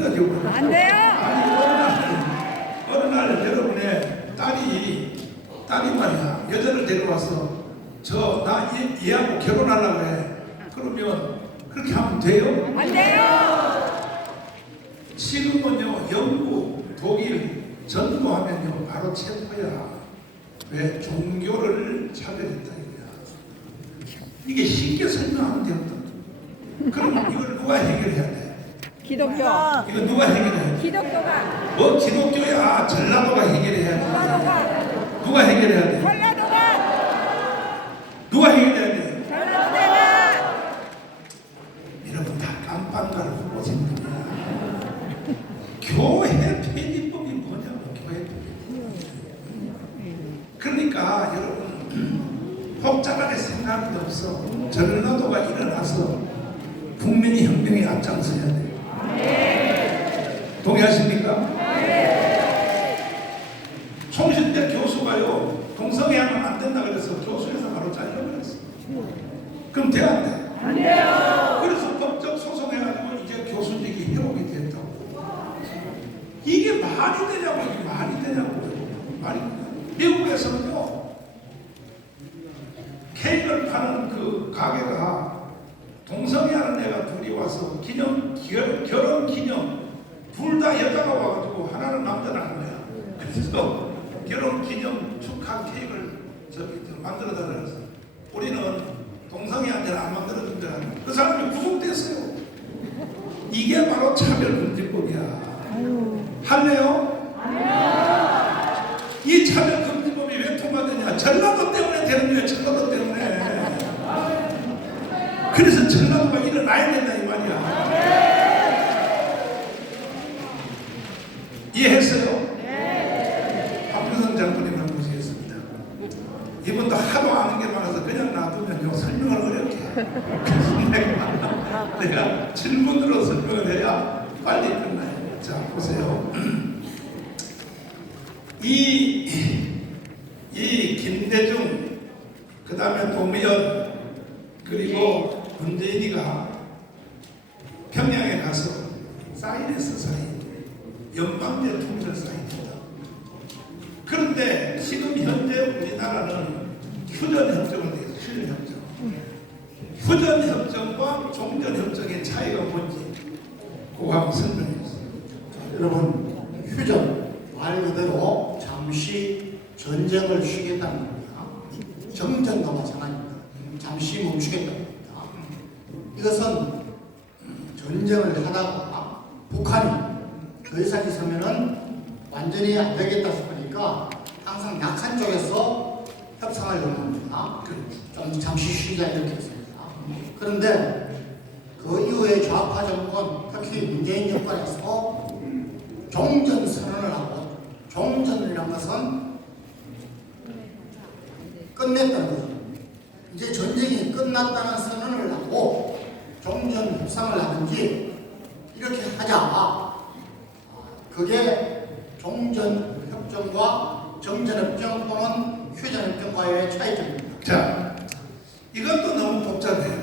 가지고. 안 돼요. 아니, 어느 날 여러분의 딸이 말이야, 여자를 데려와서 나 얘하고 결혼하려고 해. 그러면 그렇게 하면 돼요? 안 돼요. 지금은요, 영국, 독일, 전도하면요, 바로 체포야. 왜? 종교를 차별했다 이거야. 이게 쉽게 설명하면 되거든. 그럼 이걸 누가 해결해야 돼? 기독교. 이거 누가 해결해야 돼? 기독교가. 뭐 기독교야, 전라도가 해결해야 돼. 전라도가. 누가 해결해야 돼? 전라도가. 누가 해결해야 돼? 전라도가. 여러분 다 깜빵가를 보고 생각이야. 교회 폐지법이 뭐냐고. 교회 폐지법. 그러니까 여러분 복잡하게 생각할 데 없어. 전라도가 일어나서 국민이 혁명에 앞장서야 돼. 동의하십니까? 총신대 교수가요, 동성애하면 안 된다 그래서 교수에서 바로 잘려버렸어. 그럼 돼, 안 돼? 안 돼요. 그래서 법적 소송해가지고 이제 교수직이 회복이 됐다고. 이게 말이 되냐고. 이게 말이 되냐고. 말이 되냐고. 미국에서는요, 케이크를 파는 그 가게가 동성애하는 애가 둘이 와서 결혼 기념 둘 다 여자가 와가지고 하나는 남자를 하는 거야. 그래서 결혼 기념 축하 케이크를 만들어달라 그랬어. 우리는 동성애한테는 안 만들어준다. 그 사람이 구속됐어요. 이게 바로 차별금지법이야. 할래요? 이 차별금지법이 왜 통과되냐? 전라도 때문에 되는 거야. 전라도 때문에. 그래서 전라도가 일어나야 된다 이 말이야. 이해했어요? 박준선 장군님 한번 모시겠습니다. 이분도 하도 아는 게 많아서 그냥 놔두면 설명을 어렵게 해. 그래서 내가 질문으로 설명을 해야 빨리 끝나요. 자, 보세요. 이 김대중, 그 다음에 노무현, 그리고 문재인이가 평양에 가서 사인했어. 사인. 연방 대통령 사인했다. 그런데 지금 현재 우리나라는 휴전협정을 내서 휴전협정. 휴전협정과 종전협정의 차이가 뭔지 그거 한번 설명해 주세요. 여러분, 휴전 말 그대로 잠시 전쟁을 쉬겠다는 겁니다. 정전도 마찬가지입니다. 잠시 멈추겠다는 겁니다. 이것은 전쟁을 하다가 북한이 더 이상 있으면은 완전히 안 되겠다 싶으니까 항상 약한 쪽에서 협상을 요구합니다. 좀 잠시 쉬자 이렇게 했습니다. 그런데 그 이후에 좌파 정권, 특히 문재인 정권에서 종전 선언을 하고, 종전이라는 것은 끝냈다는 거죠. 이제 전쟁이 끝났다는 선언을 하고 종전 협상을 하든지 이렇게 하자. 그게 종전협정과 정전협정 또는 휴전협정과의 차이점입니다. 자, 이것도 너무 복잡해요.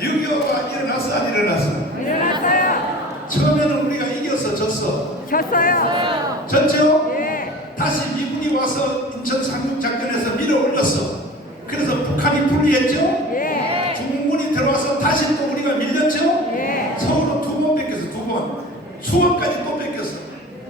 6.25가 일어났어, 안 일어났어? 일어났어요. 처음에는 우리가 이겨서 졌어. 졌어요. 졌죠? 예. 다시 미군이 와서 인천 상륙작전에서 밀어 올렸어. 그래서 북한이 불리했죠? 예. 중공군이 들어와서 다시 또 우리가 밀렸죠? 예. 서울은 2번 뺏겼어, 2번. 수원까지 또 뺏겼어.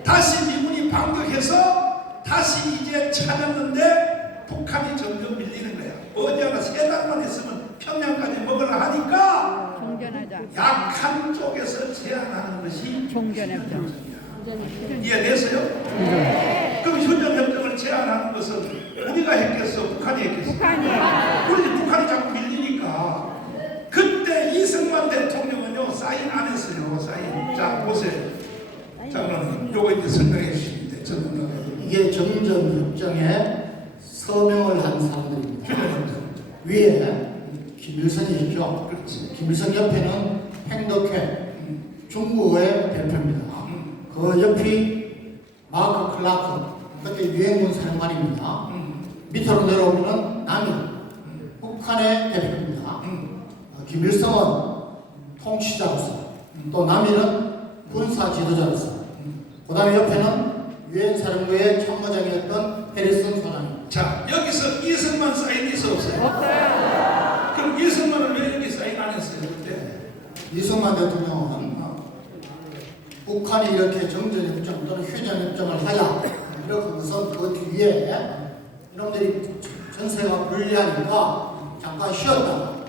다시 미군이 반격해서 다시 이제 찾았는데 북한이 점점 밀리는 거야. 어디 하나 3달만 했으면 평양까지 먹으라 하니까 종전하자. 약한 쪽에서 제안하는 것이 종전협정. 이해됐어요? 네. 그럼 휴전협정을 제안하는 것은 우리가 했겠어? 북한이 했겠어? 북한이. 그런데 북한이 자꾸 밀리니까 그때 이승만 대통령은요 사인 안 했어요. 사인. 자 보세요. 장관님 요거 이제 설명해 주시면 돼요. 이게 정전협정에 서명을 한 사람들입니다. 휴전협정. 위에 김일성이죠. 그렇지. 김일성 옆에는 행덕회, 중국의 대표입니다. 그 옆이 마크 클라크, 그때 유엔군 사령관입니다. 밑으로 내려오면 남이 북한의 대표입니다. 김일성은 통치자로서, 또 남일은 군사 지도자로서, 그 다음에 옆에는 유엔 사령부의 참모장이었던 해리슨 소장입니다. 자, 여기서 이승만 사인이 있어 없어요? 없어요. 그럼 이승만은 왜 여기 사인 안 했어요? 그때? 이승만 대통령은 북한이 이렇게 정전협정 또는 휴전협정을 하자, 이렇게 해서 그 뒤에 이놈들이 전세가 불리하니까 잠깐 쉬었다가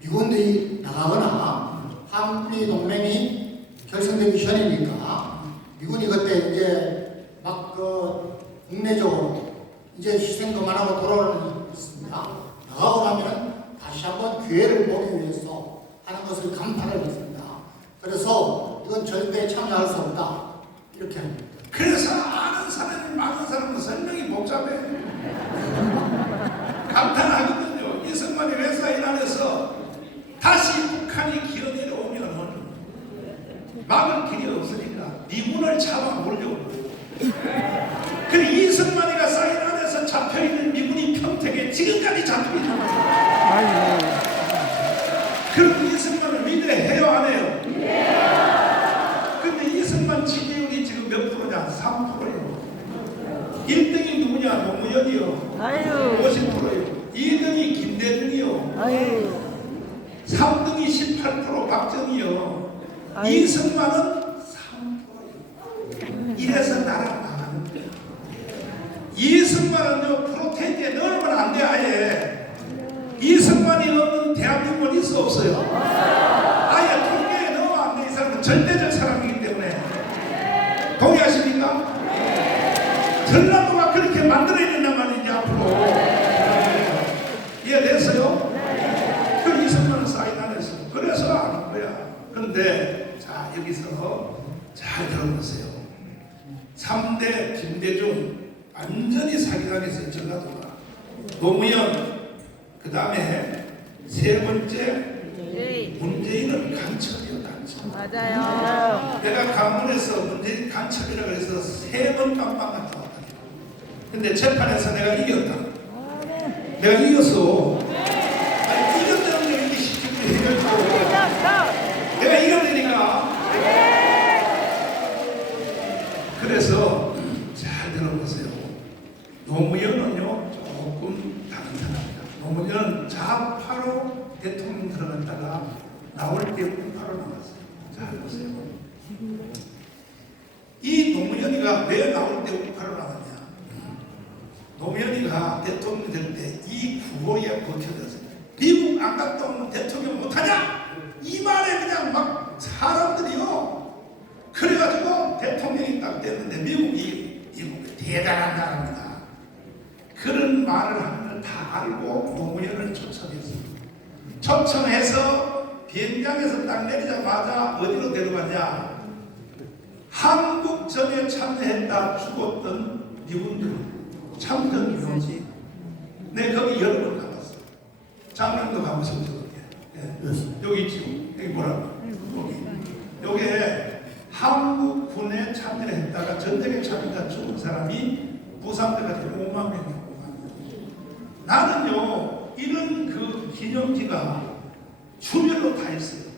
미군들이 나가거나 한미 동맹이 결성되기 전이니까 미군이 그때 이제 막 그 국내적으로 이제 희생도 많하고 돌아오는 일이 있습니다. 나가고 나면은 다시 한번 기회를 보기 위해서 하는 것을 감탄을 했습니다. 그래서 이건 절대 참여할 수 없다 이렇게 합니다. 그래서 아는 사람이 많은 사람은 설명이 복잡해. 감탄하거든요. 이승만이 왜 사인 안 해서 다시 북한이 기어내려오면은 막을 길이 없으니까 미군을 잡아 몰려오고. 그래 이승만이가 사인 안 해서 잡혀있는 미군이 평택에 지금까지 잡혀있는 거예요. 그럼 이승만을 위대해요 안 해요? 근데 이승만 지지율이 지금 몇 프로냐? 3%예요. 1등이 누구냐? 노무현이요. 아유. 50%예요. 2등이 김대중이요. 아유. 3등이 18% 박정희요. 아유. 이승만은 3%예요. 이래서 나라 망하는 거예요. 이승만은요 프로테인에 넣으면 안 돼. 아예 이승만이 없는 대한민국은 있어 없어요? 아예 통계에 넣으면 안 돼. 이 사람은 절대적 사람이기 때문에. 동의하십니까? 전라도가 그렇게 만들어야 된단 말이지 앞으로. 이해됐어요? 그 이승만은 사인 안 했어. 그래서 안 한 거야. 근데 자 여기서 잘 들어보세요. 3대 김대중 완전히 사기당했어요. 전라도가. 노무현, 그 다음에 세 번째 문재인은 간첩이요. 간첩. 맞아요. 내가 강문에서 문재인 간첩이라고 해서 3번 깜빵 갔다 왔다. 근데 재판에서 내가 이겼다. 내가 이겼어. 아니, 이겼다는 게 이게 쉽게 해결되고. 내가 이겼다니까. 그래서 잘 들어보세요. 노무현은요 조금 다른 사람이다. 노무현은 좌파로 대통령 들어갔다가 나올 때 우파로 나왔어요. 잘 보세요. 이 노무현이가 왜 나올 때 우파로 나왔냐? 노무현이가 대통령 될 때 이 구호에 버텨졌어요. 미국 안 갔다 오면 대통령 못하냐? 이 말에 그냥 막 사람들이요. 그래가지고 대통령이 딱 됐는데 미국이 대단한 나라입니다. 그런 말을 하는 걸 다 알고 노무현을 초청했어요. 초청해서 비행장에서 딱 내리자마자 어디로 데려갔냐? 한국전에 참여했다 죽었던 미군들 참전 유원지. 내 거기 여러 번 가봤어. 장면도 가보셨죠? 여기 있지. 여기 뭐라고? 여기 한국군에 참여를 했다가 전쟁에 참여했다 죽은 사람이 부산대까지 5만 명이고. 나는요 이런 그 기념지가 주별로 다 있어요.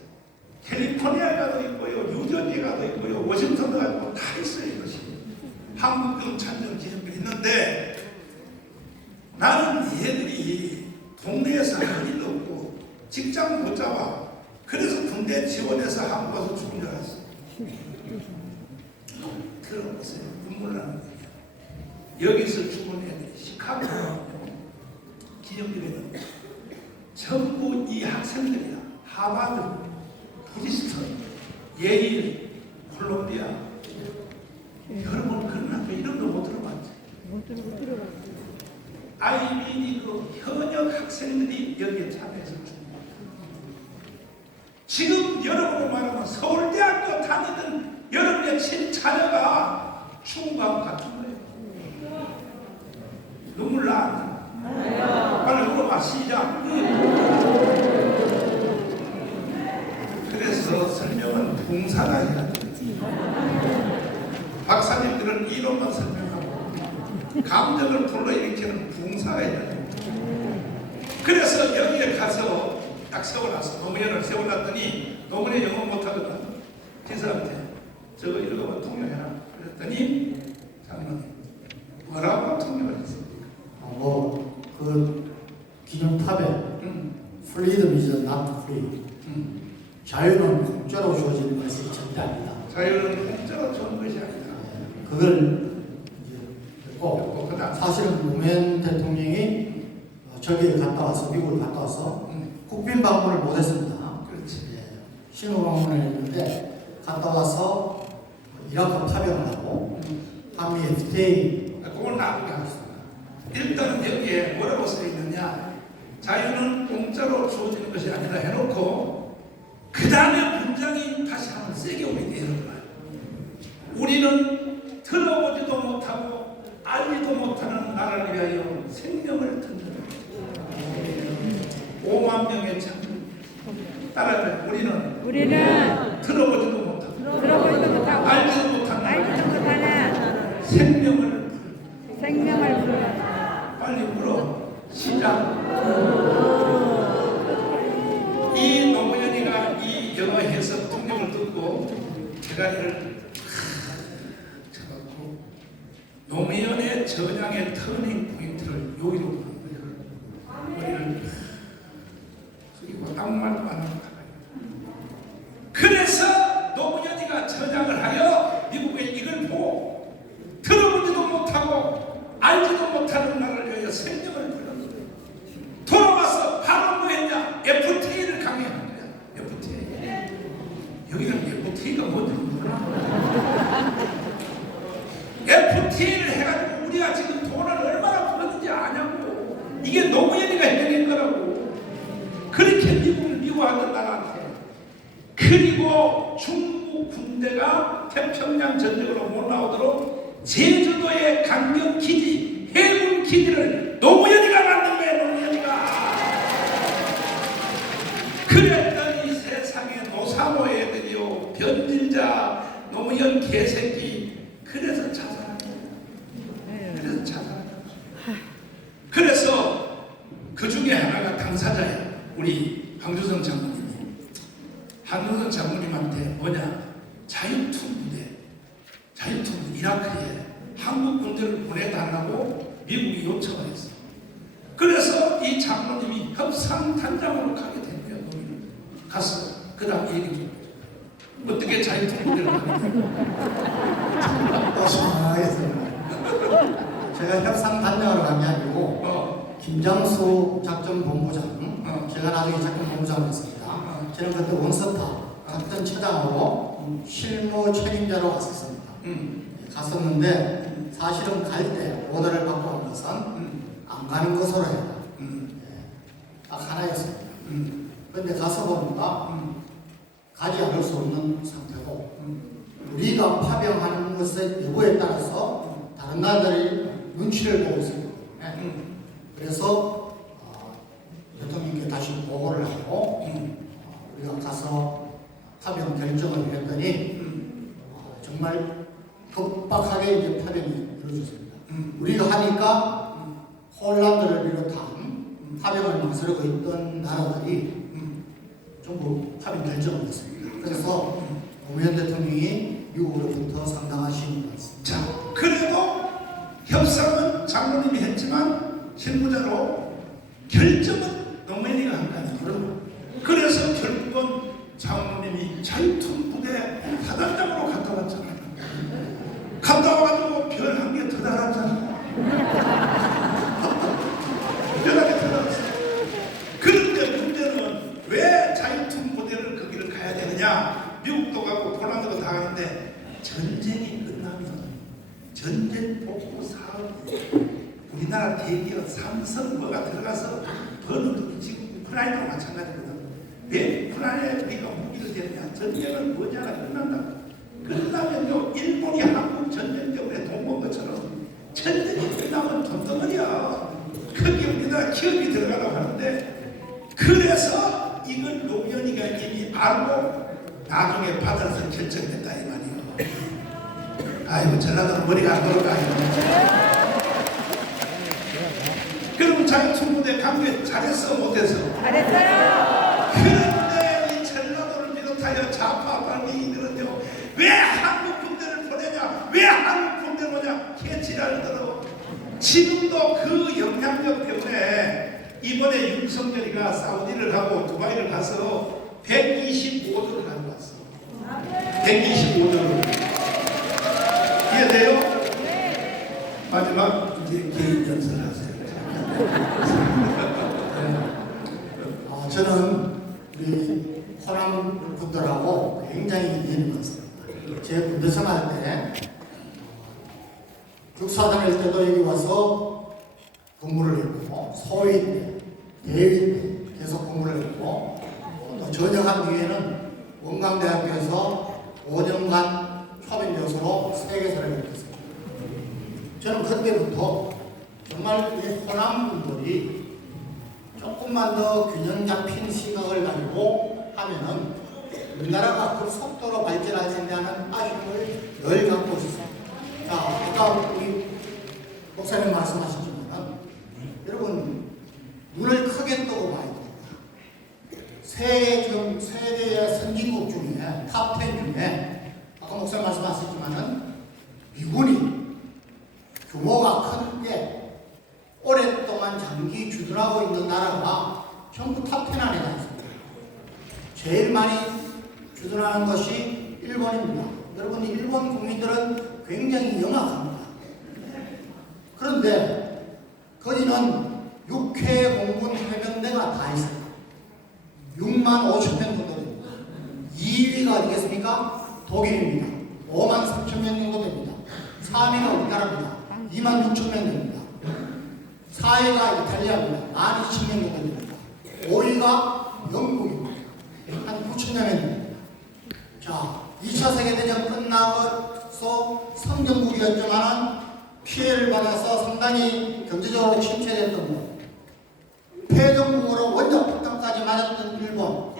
캘리포니아에 가도 있고요, 뉴저지에 가도 있고요, 워싱턴에 가도 다 있어요. 이것이 한국군 참전 기념비 있는데 나는 얘들이 동네에서 할 일도 없고 직장 못 잡아. 그래서 군대 지원해서 한국 와서 죽은 줄 알았어. 들어보세요. 눈물 나는 거예요. 여기서 죽은 애들이 시카고 기념비에는 전부 이 학생들이야. 하버드, 프리스턴, 예일, 콜롬비아. 여러분 그런 학교 이름도 못 들어봤지? 못 들어봤지. 아이비 그 현역 학생들이 여기에 참여해서 죽는 지금 여러분을 말하면 서울대학교 다니던 여러분의 친자녀가 죽은 거하고 같은 거예요. 눈물 나. 빨리 물어봐. 시작. 그래서 설명은 봉사가 해야 돼. 박사님들은 이론만 설명하고 감정을 불러일으키는 봉사가 해야 돼. 그래서 여기에 가서 딱 세워놨어. 노무현을 세워놨더니 노무현이 영어 못하거든. 기사한테 저거 읽어봐 통역해라. 그랬더니 장로님 뭐라고 통역을 했습니까? 그 기념탑에 freedom is not free. 자유는 공짜로 주어지는 것이 절대 아니다. 자유는 공짜로 주는 것이 아니다. 그걸 이제 듣고 사실은 노무현 대통령이 저기에 갔다 와서 미국을 갔다 와서 국빈 방문을 못했습니다. 그렇지. 신호 방문을 했는데 갔다 와서 이라크 파병을 하고 한미 FTA 그걸 나중에 하겠습니다. 일단은 여기에 뭐라고 써 있느냐? 자유는 공짜로 주어지는 것이 아니라 해놓고 그 다음에 문장이 다시 한번 세게 오게 되는 거야. 우리는 들어보지도 못하고 알지도 못하는 나라를 위하여 생명을 던진다. 5만 명의 장군 따라해. 우리는 들어보지도 못하고 알지도 못하는 생명을 부른다. 빨리 물어. 시작. 이 노무현이가 이 영어 해석 통역을 듣고 제가 이를 잡았고 노무현의 전향의 터닝 포인트를 여기로 보는 거예요. 머리를 숙이고 아무 말도 안 하고 가요. 그래서 노무현이가 전향을 하여 미국에 이걸 보고 들어보지도 못하고 알지도 못하는 나라를 위하여 생명을 불렀어요. 돌아와서 바로 뭐 했냐? FTA를 강행한 거야. FTA. 여기는 FTA가 뭔지 모르나? FTA를 해가지고 우리가 지금 돈을 얼마나 벌었는지 아냐고. 이게 노무현이가 해낸 거라고. 그렇게 미국을 미워하던 나라한테. 그리고 중국 군대가 태평양 전역으로 못 나오도록 제주도의 강경 기지, 해군 기지를 노무현이가 만든 거예요. 노무현이가. 그랬더니 세상에 노사모 애들이요, 변질자, 노무현 개새끼. 그래서 자살한 거예요. 그래서 자살한 거예요. 그래서 그 중에 하나가 당사자예요. 우리 황주성 장군님이. 황주성 장군님한테 뭐냐? 자유투부대 이라크에 한국 군대를 보내달라고 미국이 요청을 했어. 그래서 이 장로님이 협상단장으로 가게 된 거예요. 갔어. 그 다음 얘기 좀 해줘. 어떻게 자유투부대를 가게 하겠습니다. 제가 협상단장으로 간 게 아니고 김장수 작전본부장, 제가 나중에 작전본부장을 했습니다. 저는 그때 원서타 작전처장으로 실무 책임자로 갔었습니다. 갔었는데 사실은 갈 때 오더를 받고 온 것은 안 가는 것으로 해라. 딱 하나였습니다. 그런데 가서 보니까 가지 않을 수 없는 상태고 우리가 파병하는 것의 여부에 따라서 다른 나라들이 눈치를 보고 있습니다. 그래서 대통령께 다시 보고를 하고 우리가 가서 파병 결정을 했더니 정말 급박하게 이제 파병이 이루어졌습니다. 우리가 하니까 폴란드를 비롯한 파병을 망설이고 있던 나라들이 전부 파병 결정을 했습니다. 그래서 노무현 대통령이 미국으로부터 상당한 신임을 받습니다. 자, 그래도 협상은 장로님이 했지만 실무자로 결정은 노무현이가 한 거 아니에요. 그래서 결국은 장로님이 자유투부대 사단장으로 갔다 왔잖아요. 갔다 와가지고 별 한 개 더 달았잖아요. 별 한 개 더 달았어요. 그런데 문제는 왜 자유투부대를 거기를 가야 되느냐? 미국도 가고 폴란드도 다 가는데 전쟁이 끝나면 전쟁 복구 사업이 우리나라 대기업 삼성 뭐가 들어가서 버는 돈이 지금 우크라이나와 마찬가지거든. 왜 우크라이나에 우리가 무기를 대느냐? 전쟁은 뭐냐가 끝난다. 끝나면요, 일본이 한국 전쟁 때문에 돈 번 것처럼 전쟁이 끝나면 돈덩어리야. 거기 우리나라 기업이 들어가라고 하는데, 그래서 이걸 노무현이가 이미 알고 나중에 받아서 결정했다 이 말이에요. 아이고 전라도는 머리가 안 돌아가. 그럼 자유투부대 강대 잘했어 못했어? 잘했어요. 대하여 좌파 발명이들은요 왜 한국 군대를 보내냐, 왜 한국 군대 보냐 개치를 들어. 지금도 그 영향력 때문에 이번에 윤석열이가 사우디를 가고 두바이를 가서 125조를 가지고 왔어. 125조를. 이해돼요? 마지막 이제 개인 연설을 하세요. 저는 우리 호남 분들하고 굉장히 인연이 많습니다. 제 군대 생활 때 육사 다닐 때도 여기 와서 근무를 했고, 소위 때, 대위 때 계속 근무를 했고, 또 전역한 뒤에는 원광대학교에서 5년간 초빙 교수로 세계사를 했습니다. 저는 그때부터 정말 우리 호남 분들이 조금만 더 균형 잡힌 시각을 가지고 하면은 우리나라가 그 속도로 발전할 텐다는 아쉬움을 늘 갖고 있습니다. 자, 아까 우리 목사님 말씀하셨지만 여러분 눈을 크게 뜨고 봐야 됩니다. 세계의 선진국 중에 탑10 중에 아까 목사님 말씀하셨지만은 미군이 규모가 큰 게 오랫동안 장기 주둔하고 있는 나라가 전부 탑10 안에 있습니다. 제일 많이 주둔하는 것이 일본입니다. 여러분, 일본 국민들은 굉장히 영악합니다. 그런데 거기는 육해 공군 해병대가 다 있어요. 6만 5천 명 정도 됩니다. 2위가 어디겠습니까? 독일입니다. 5만 3천 명 정도 됩니다. 3위가 우리나라입니다. 2만 6천 명 됩니다. 4위가 이탈리아입니다. 12,000명 정도 됩니다. 5위가 영국입니다. 한 9천 명 됩니다. 자, 2차 세계대전 끝나서 성전국이었지만 피해를 받아서 상당히 경제적으로 침체됐던 것, 폐정국으로 원자 폭탄까지 맞았던 일본,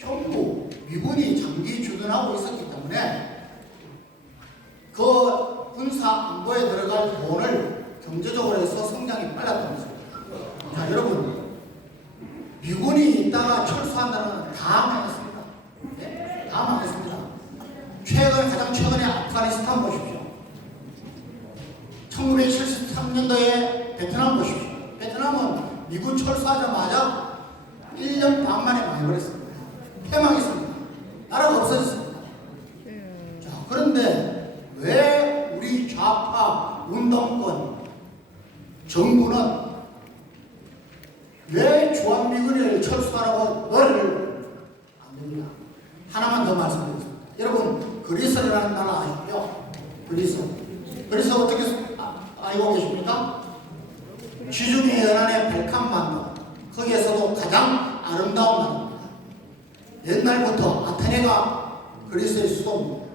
전부 미군이 장기 주둔하고 있었기 때문에 그 군사 안보에 들어갈 돈을 경제적으로 해서 성장이 빨랐던 것입니다. 자, 여러분, 미군이 있다가 철수한다는 건 다 망했습니다. 네? 다 망했습니다. 가장 최근에 아프가니스탄 보십시오. 1973년도에 베트남 보십시오. 베트남은 미군 철수하자마자 1년 반 만에 망해버렸습니다. 패망했습니다. 나라가 없어졌습니다. 자, 그런데 왜 우리 좌파 운동권 정부는 왜 주한미군을 철수하라고 너를 안 됩니다. 하나만 더 말씀드리겠습니다. 여러분, 그리스라는 나라 아시죠? 그리스 어떻게 알고 계십니까? 지중해 연안의 발칸반도, 거기에서도 가장 아름다운 나라입니다. 옛날부터 아테네가 그리스의 수도입니다.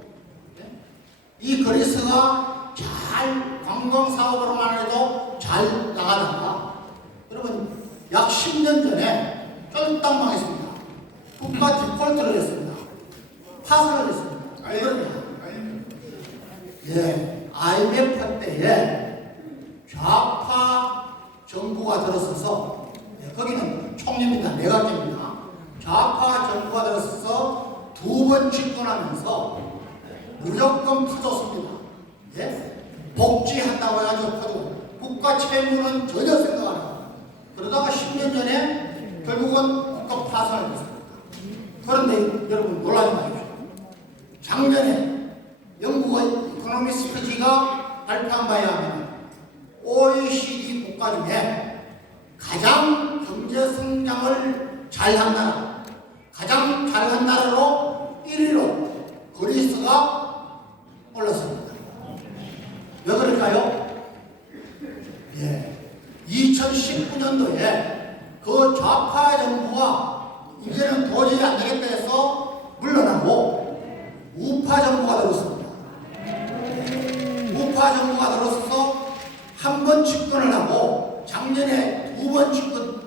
이 그리스가 잘 관광 사업으로만 해도 잘 나가다가 여러분 약 10년 전에 쫄딱 망했습니다. 국가 디폴트를 했습니다. 파산을 했습니다. 예, IMF 때에 좌파 정부가 들어서서, 예, 거기는 총리입니다. 내각제입니다. 좌파 정부가 들어서서 2번 집권하면서 무조건 퍼줬습니다. 예? 복지한다고 해가지고 퍼주고 국가 채무는 전혀 생각 안 하고 그러다가 10년 전에 결국은 국가 파산을 했습니다. 그런데 여러분 놀라지 마십시오. 작년에 영국의 이코노미스트지가 발표한 바에 하면 OECD 국가 중에 가장 경제 성장을 잘한 나라, 가장 잘한 나라로 1위로 그리스가 올랐습니다. 왜 그럴까요? 예, 2019년도에 그 좌파 정부가 이제는 도저히 안 되겠다 해서 물러나고 우파 정부가 들었습니다. 우파 정부가 들어서서 한 번 집권을 하고 작년에 2번 집권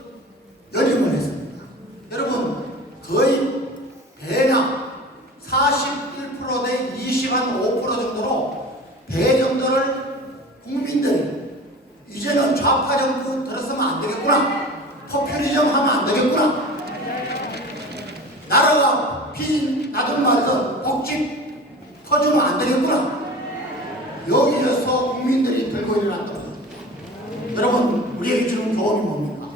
연임을 했습니다. 여러분, 거의 배나 41% 대 25% 정도로 배 정도를 국민들이 이제는 좌파 정부 들어서면 안 되겠구나, 포퓰리즘 하면 안 되겠구나, 나라가 빚이 이 나도 말던 꼭지 퍼주면 안 되겠구나. 여기에서 국민들이 들고 일어났던 겁니다. 여러분, 우리에게 주는 교훈이 뭡니까?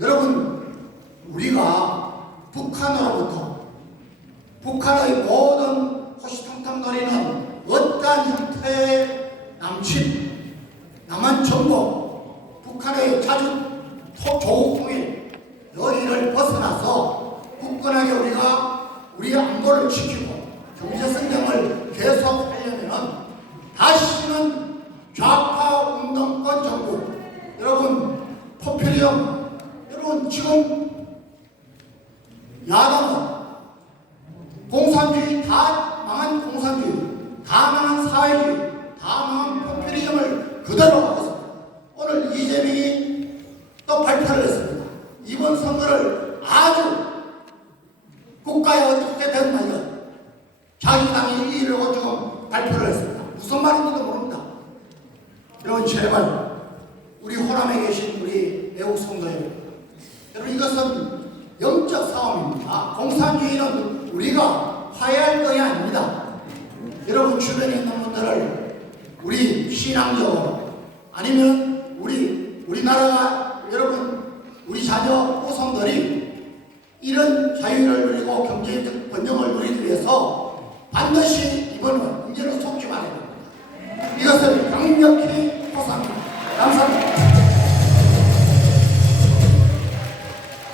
여러분, 우리가 북한으로부터 북한의 모든 호시탐탐거리는 어떠한 형태의 남침, 남한 정복, 북한의 자주 조국 통일 여기를 벗어나서 굳건하게 우리가 우리의 안보를 지키고 경제 성장을 계속하려면 다시는 좌파 운동권 정부, 여러분 포퓰리즘, 여러분 지금 야당은 공산주의, 다 망한 공산주의, 다 망한 사회주의, 다 망한 포퓰리즘을 그대로 하고 있습니다. 오늘 이재명이 또 발표를 했습니다. 이번 선거를 아주 국가에 어떻게 됐나요? 자기 당이 이기려고 지금 발표를 했습니다. 무슨 말인지도 모릅니다. 여러분, 제발 우리 호남에 계신 우리 외국 성도 여러분, 여러분 이것은 영적 싸움입니다. 공산주의는 우리가 화해할 것이 아닙니다. 여러분 주변에 있는 분들을 우리 신앙적으로 아니면 우리나라가 여러분 우리 자녀 후손들이 이런 자유를 누리고 경제적 번영을 누리기 위해서 반드시 이번은 이제는 속지 말아야 됩니다. 이것을 강력히 호소합니다. 감사합니다.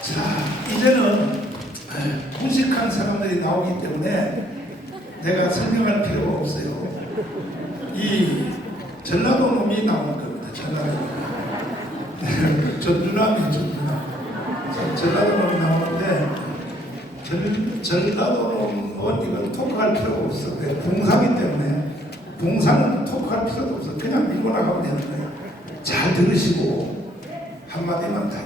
자, 이제는 공식한 사람들이 나오기 때문에 내가 설명할 필요가 없어요. 이 전라도 놈이 나오는 겁니다. 전라도 전라도 놈이 나오는데 전라도 놈은 이건 토크할 필요가 없어. 왜? 봉사기 때문에 봉사는 토크할 필요도 없어. 그냥 밀고 나가면 되는 거예요. 잘 들으시고 한마디만 다